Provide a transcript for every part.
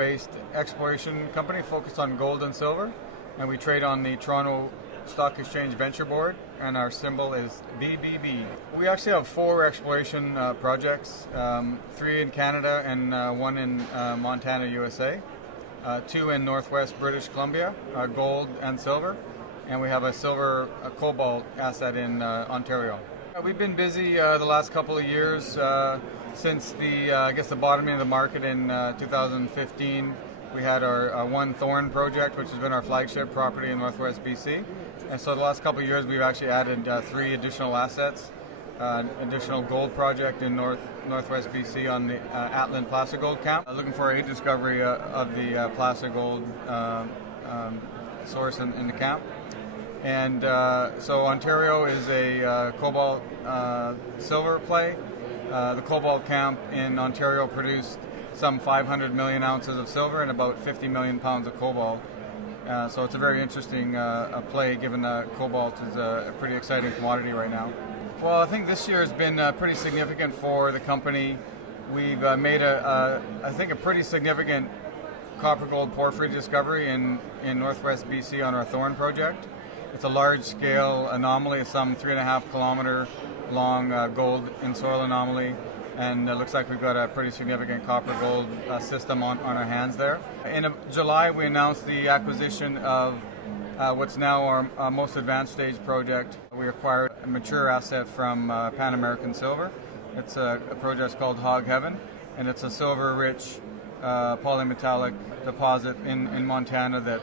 Toronto-based exploration company focused on gold and silver, and we trade on the Toronto Stock Exchange Venture Board, and our symbol is BBB. We actually have 4 exploration projects, 3 in Canada and 1 in Montana, USA, 2 in Northwest British Columbia, gold and silver, and we have a cobalt asset in Ontario. We've been busy the last couple of years since the bottoming of the market in 2015. We had our One Thorn project, which has been our flagship property in Northwest BC. And so the last couple of years, we've actually added 3 additional assets. Additional gold project in Northwest BC on the Atlan Placer Gold Camp. Looking for a discovery of the Placer Gold source in the camp. And so Ontario is a cobalt silver play. The cobalt camp in Ontario produced some 500 million ounces of silver and about 50 million pounds of cobalt. So it's a very interesting play, given that cobalt is a pretty exciting commodity right now. Well, I think this year has been pretty significant for the company. We've made a pretty significant copper-gold porphyry discovery in Northwest BC on our Thorn project. It's a large-scale anomaly, some 3.5 kilometer long gold in soil anomaly, and it looks like we've got a pretty significant copper-gold system on our hands there. In July, we announced the acquisition of what's now our most advanced stage project. We acquired a mature asset from Pan American Silver. It's a project called Hog Heaven, and it's a silver-rich polymetallic deposit in Montana that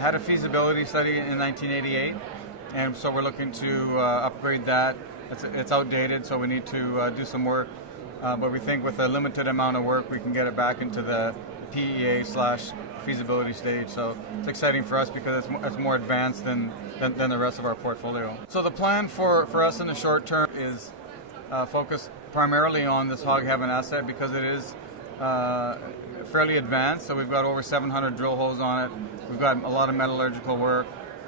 had a feasibility study in 1988, and so we're looking to upgrade that. It's outdated, so we need to do some work, but we think with a limited amount of work we can get it back into the PEA/feasibility stage. So it's exciting for us because it's more advanced than the rest of our portfolio. So the plan for us in the short term is focused primarily on this Hog Heaven asset because it is fairly advanced. So we've got over 700 drill holes on it. We've got a lot of metallurgical work.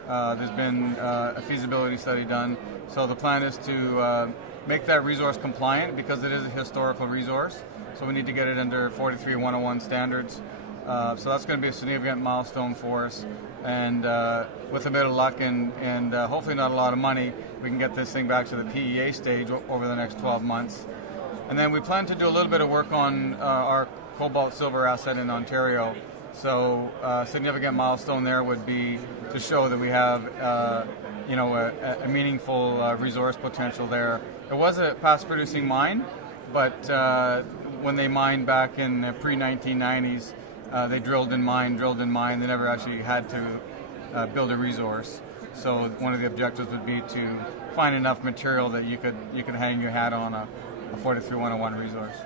There's been a feasibility study done. So the plan is to make that resource compliant because it is a historical resource. So we need to get it under 43-101 standards. So that's going to be a significant milestone for us. And with a bit of luck and hopefully not a lot of money, we can get this thing back to the PEA stage over the next 12 months. And then we plan to do a little bit of work on our cobalt silver asset in Ontario. So a significant milestone there would be to show that we have a meaningful resource potential there. It was a past producing mine, but when they mined back in the pre-1990s, they drilled and mined. They never actually had to build a resource. So one of the objectives would be to find enough material that you could hang your hat on a 43-101 resource.